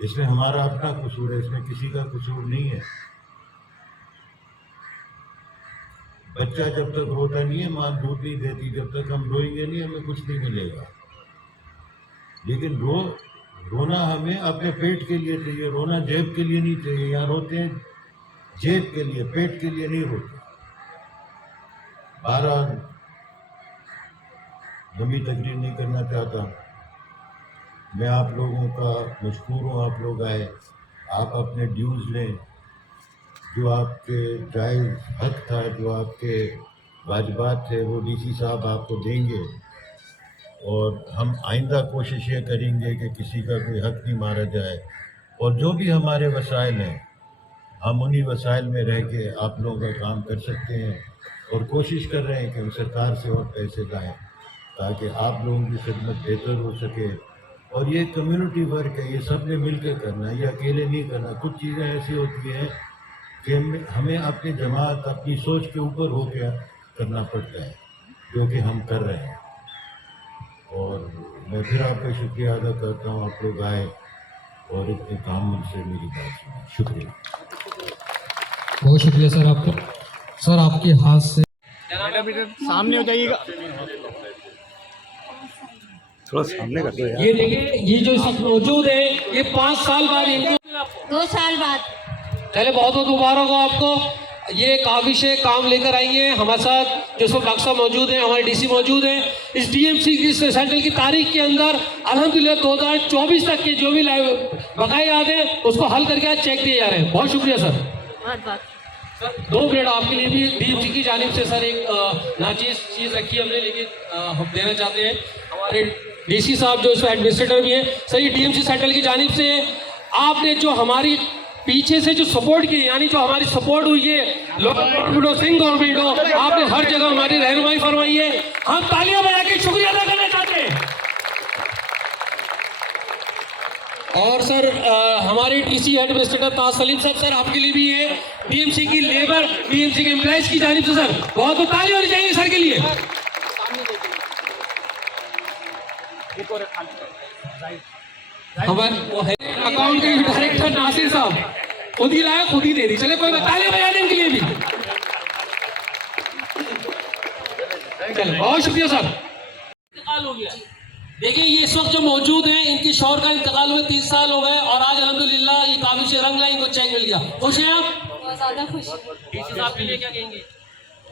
اس میں ہمارا اپنا قصور ہے، اس میں کسی کا قصور نہیں ہے۔ بچہ جب تک روتا نہیں ہے ماں دودھ نہیں دیتی، جب تک ہم روئیں گے نہیں ہمیں کچھ نہیں ملے گا۔ لیکن رونا ہمیں اپنے پیٹ کے لیے چاہیے، رونا جیب کے لیے نہیں چاہیے۔ یہاں روتے ہیں جیب کے لیے، پیٹ کے لیے نہیں روتے۔ بہرحال لمبی تقریر نہیں کرنا چاہتا، میں آپ لوگوں کا مشکور ہوں، آپ لوگ آئے، آپ اپنے ڈیوز لیں، جو آپ کے جائز حق تھا، جو آپ کے واجبات تھے وہ ڈی سی صاحب آپ کو دیں گے، اور ہم آئندہ کوشش یہ کریں گے کہ کسی کا کوئی حق نہیں مارا جائے، اور جو بھی ہمارے وسائل ہیں ہم انہی وسائل میں رہ کے آپ لوگوں کا کام کر سکتے ہیں، اور کوشش کر رہے ہیں کہ ہم سرکار سے اور پیسے لائیں تاکہ آپ لوگوں کی خدمت بہتر ہو سکے۔ اور یہ کمیونٹی ورک ہے، یہ سب نے مل کے کرنا ہے، یہ اکیلے نہیں کرنا۔ کچھ چیزیں ایسی ہوتی ہیں کہ ہمیں اپنی جماعت، اپنی سوچ کے اوپر ہو کے کرنا پڑتا ہے، جو کہ ہم کر رہے ہیں۔ اور میں پھر آپ کا شکریہ ادا کرتا ہوں، آپ لوگ آئے اور اتنے تعامل سے میری بات سنی، شکریہ۔ بہت شکریہ سر آپ کا۔ سر آپ کے ہاتھ سے سامنے ہو جائیے گا، تھوڑا سامنے کر دو یار۔ یہ دیکھیں، یہ جو اس وقت موجود ہے یہ 5 سال بعد ان کو 2 سال بعد چلے بہت بہت مبارک ہو آپ کو۔ یہ کاوش کام لے کر آئی ہیں ہمارے ساتھ، جو اس وقت ڈاکٹر صاحب موجود ہیں، ہمارے ڈی سی موجود ہیں۔ اس ڈی ایم سی کی سینٹرل کی تاریخ کے اندر الحمدللہ 2024 تک کے جو بھی بقائے یاد ہیں اس کو حل کر کے آج چیک دیے جا رہے ہیں۔ بہت شکریہ سر۔ بہت بہت 2 منٹ آپ کے لیے بھی ڈی ایم سی کی جانب سے سر ایک ناچیز چیز رکھی ہم نے، لیکن ہم دینا چاہتے ہیں ہمارے ڈی سی صاحب جو اس میں ایڈمنسٹریٹر بھی ہیں۔ سر یہ ڈی ایم سی سینٹرل کی جانب سے آپ نے جو ہماری پیچھے سے جو سپورٹ کی، یعنی جو ہماری سپورٹ ہوئی ہے لوکل گورنمنٹ ہو، سنگھ گورنمنٹ ہو، آپ نے ہر جگہ ہماری رہنمائی فرمائی ہے، ہم تالیاں بجا کے شکریہ ادا کرنا چاہتے ہیں۔ اور سر ہمارے ڈی سی ایڈمنسٹریٹر طاہر سلیم صاحب، سر آپ کے لیے بھی ہے ڈی ایم سی کی لیبر، ڈی ایم سی کے امپلائیز کی جانب سے سر بہت بہت تالیاں ہونی چاہیے سر کے لیے۔ ہمارے اکاؤنٹ کے ڈائریکٹر ناصر صاحب خود ہی لایا خود ہی دے دی، چلے کوئی تالیاں بجا دیں ان کے لیے بھی۔ چلے بہت شکریہ سر۔ انتقال ہو گیا، دیکھیں یہ اس وقت جو موجود ہیں ان کے شوہر کا انتقال ہوئے 3 سال ہو گئے، اور آج الحمدللہ یہ کافی رنگ لائے، ان کو چیک مل گیا۔ خوش ہیں آپ؟ بہت زیادہ خوش ہوں۔ ڈی سی صاحب کے لیے کیا کہیں گے؟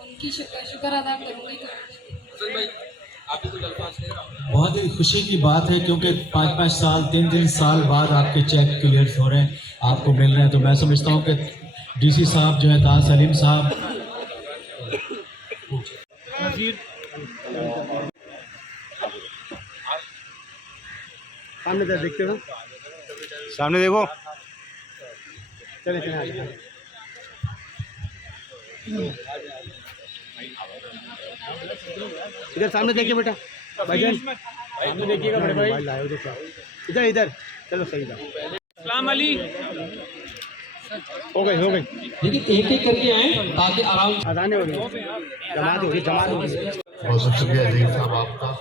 ان کی شکر ادا کروں گی۔ حسن بھائی آپ بھی کچھ الفاظ کہہ رہا ہوں۔ بہت ہی خوشی کی بات ہے، کیونکہ 5 سال 3 سال بعد آپ کے چیک کلیئر ہو رہے ہیں، آپ کو مل رہے ہیں، تو میں سمجھتا ہوں کہ ڈی سی صاحب جو ہے طاہر سلیم صاحب، سامنے دیکھتے ہو، سامنے دیکھو، چلے چلے آگے۔ ادھر سامنے دیکھیے بیٹا، بھائی جان سامنے دیکھیے گا بڑے بھائی، ادھر ادھر، چلو صحیح تھا۔ السلام علیکم۔ ہو گئی لیکن ایک ایک کر کے آئیں تاکہ آرام سے۔ آزانے ہو گئی، جماعت ہو گئی۔ بہت بہت شکریہ عزیز صاحب آپ کا،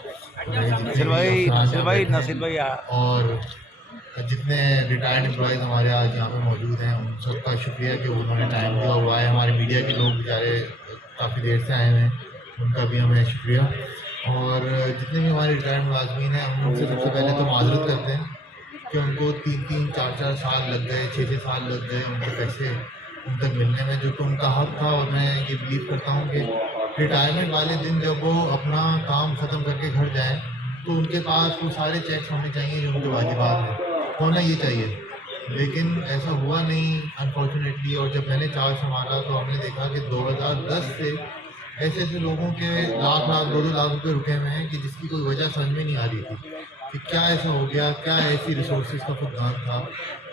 ناصر بھائی اور جتنے ریٹائرڈ امپلائیز ہمارے آج یہاں پہ موجود ہیں ان سب کا شکریہ کہ انہوں نے ٹائم دیا ہوا ہے۔ ہمارے میڈیا کے لوگ بیچارے کافی دیر سے آئے ہوئے ہیں، ان کا بھی ہمیں شکریہ۔ اور جتنے بھی ہمارے ریٹائرڈ ملازمین ہیں ہم ان سے سب سے پہلے تو معذرت کرتے ہیں کہ ان کو 3 4 سال لگ گئے، 6 سال لگ گئے ان کے پیسے ان تک ملنے میں، جو کہ ان کا حق تھا۔ اور میں یہ بلیو کرتا ہوں کہ ریٹائرمنٹ والے دن جب وہ اپنا کام ختم کر کے گھر جائیں تو ان کے پاس وہ سارے چیکس ہونے چاہیے جو ان کے واجبات ہیں، ہونا یہ چاہیے، لیکن ایسا ہوا نہیں انفارچونیٹلی۔ اور جب میں نے چارج سنبھالا تو ہم نے دیکھا کہ 2010 سے ایسے لوگوں کے لاکھ 2 لاکھ روپے رکے ہوئے ہیں کہ جس کی کوئی وجہ سمجھ میں نہیں آ رہی تھی کہ کیا ایسا ہو گیا، کیا ایسی ریسورسز کا فقدان تھا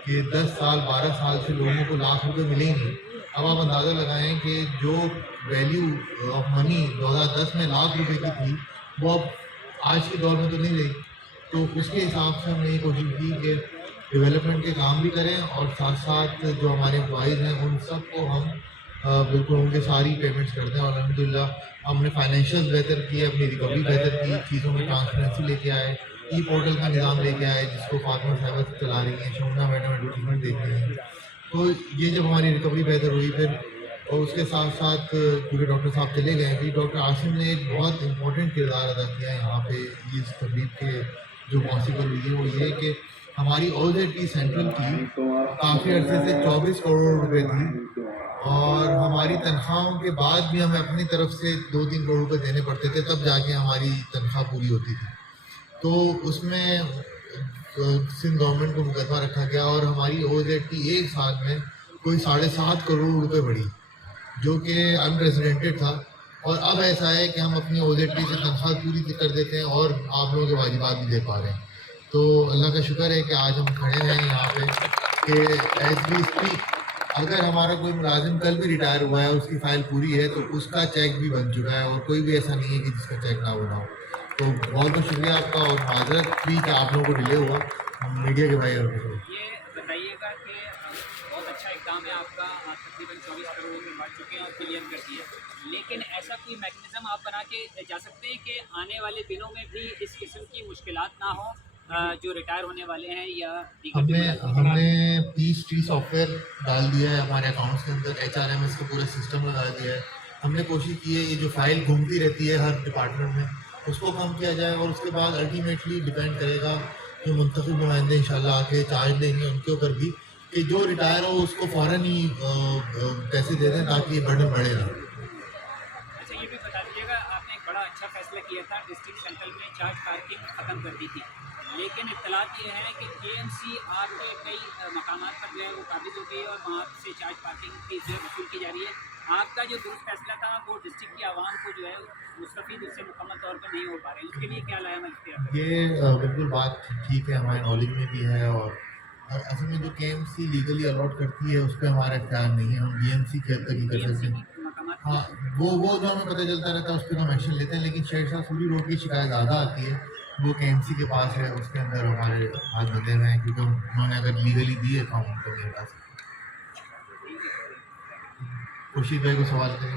کہ 10 سال 12 سال سے لوگوں کو لاکھ روپے ملے ہی نہیں۔ اب آپ اندازہ لگائیں کہ جو ویلیو آف منی 2010 میں لاکھ روپے کی تھی وہ اب آج کے دور میں تو نہیں رہی۔ تو اس کے حساب سے ہم نے یہ کوشش کی کہ ڈیولپمنٹ کے کام بھی کریں، اور ساتھ ساتھ جو ہمارے امپلائیز ہیں ان سب کو ہم بالکل ان کے ساری پیمنٹس کرتے ہیں۔ اور الحمدللہ ہم نے فائنینشیل بہتر کیے، اپنی ریکوری بہتر کی، چیزوں میں ٹرانسپیرنسی لے کے آئے، ای پورٹل کا نظام لے کے آئے جس کو فاطمہ صاحبہ چلا رہی ہیں, شمنا میڈم ایڈورٹیزمنٹ دیکھ رہی ہیں. تو یہ جب ہماری ریکوری بہتر ہوئی پھر, اور اس کے ساتھ ساتھ کیونکہ ڈاکٹر صاحب چلے گئے پھر ڈاکٹر عاصم نے ایک بہت امپورٹنٹ کردار ادا کیا ہے یہاں پہ اس تقریب کے جو پاسبل ہوئی ہے. وہ یہ کہ ہماری او زیڈ ٹی سینٹرل کی کافی عرصے سے 24 کروڑ روپے تھی, اور ہماری تنخواہوں کے بعد بھی ہمیں اپنی طرف سے 2-3 کروڑ روپے دینے پڑتے تھے, تب جا کے ہماری تنخواہ پوری ہوتی تھی. تو اس میں سندھ گورنمنٹ کو مقدمہ رکھا گیا اور ہماری او زیڈ ٹی ایک سال میں کوئی 7.5 کروڑ روپے بڑھی, جو کہ انپریسیڈنٹڈ تھا. اور اب ایسا ہے کہ ہم اپنی او زیڈ ٹی سے تنخواہ پوری کر دیتے ہیں اور آپ لوگوں کے واجبات بھی دے پا رہے ہیں. تو اللہ کا شکر ہے کہ آج ہم کھڑے ہیں یہاں پہ کہ ایز وی اسپیک اگر ہمارا کوئی ملازم کل بھی ریٹائر ہوا ہے, اس کی فائل پوری ہے, تو اس کا چیک بھی بن چکا ہے, اور کوئی بھی ایسا نہیں ہے کہ جس کا چیک نہ بنا ہو. تو بہت بہت شکریہ آپ کا, اور معذرت بھی کہ آپ لوگوں کو ڈیلے ہوا. ہم میڈیا کے بھائی اور یہ بتائیے گا کہ بہت اچھا اقدام ہے آپ کا, تقریباً 24 کروڑ میں بڑھ چکے ہیں اور کلیئر کر دیے, لیکن ایسا کوئی میکنزم آپ بنا کے جا سکتے ہیں کہ آنے والے دنوں میں بھی اس قسم کی مشکلات نہ ہوں جو ریٹائر ہونے والے ہیں یا ہم نے پیس ٹری سافٹ ویئر ڈال دیا ہے ہمارے اکاؤنٹس کے اندر, HRMS کا پورا سسٹم لگا دیا ہے. ہم نے کوشش کی ہے یہ جو فائل گھومتی رہتی ہے ہر ڈپارٹمنٹ میں اس کو کم کیا جائے, اور اس کے بعد الٹیمیٹلی ڈپینڈ کرے گا جو منتخب نمائندے انشاءاللہ آ کے چارج دیں گے ان کے اوپر بھی, کہ جو ریٹائر ہو اس کو فوراً ہی پیسے دے دیں تاکہ یہ برڈن بڑھے نہ. اچھا یہ بھی بتا دیجیے گا, آپ نے ایک بڑا اچھا فیصلہ کیا تھا, ڈسٹرکٹ سینٹرل میں چارج پارکنگ ختم کر دی تھی, لیکن اطلاعات یہ ہے کہ KMC آپ کے کئی مقامات پر جو ہے وہ قابض ہو گئی ہے اور وہاں سے چارج پارکنگ کی جو ہے وصول کی جا رہی ہے. آپ کا جو درست فیصلہ تھا وہ ڈسٹرکٹ کی عوام کو جو ہے مستفید اس سے مکمل طور پر نہیں ہو پا رہے ہیں, اس کے لیے کیا لایا عمل اختیار کریں؟ یہ بالکل بات ٹھیک ہے, ہمارے نالج میں بھی ہے, اور اصل میں جو KMC لیگلی الاٹ کرتی ہے اس پہ ہمارا اختیار نہیں ہے. ہم DMC کے تک ہی کر سکتے ہیں. ہاں وہ جو ہمیں پتہ چلتا رہتا ہے اس پہ ہم ایکشن لیتے ہیں, لیکن شیر شاہ سوری روڈ کی شکایت زیادہ آتی ہے, وہ KMC کے پاس ہے, اس کے اندر ہمارے ہاتھ بندے ہوئے ہیں کیونکہ انہوں نے اگر لیگلی دی ہے تو ہم ان کو نہیں ہٹا سکتے. خورشید بھائی کو سوال کریں.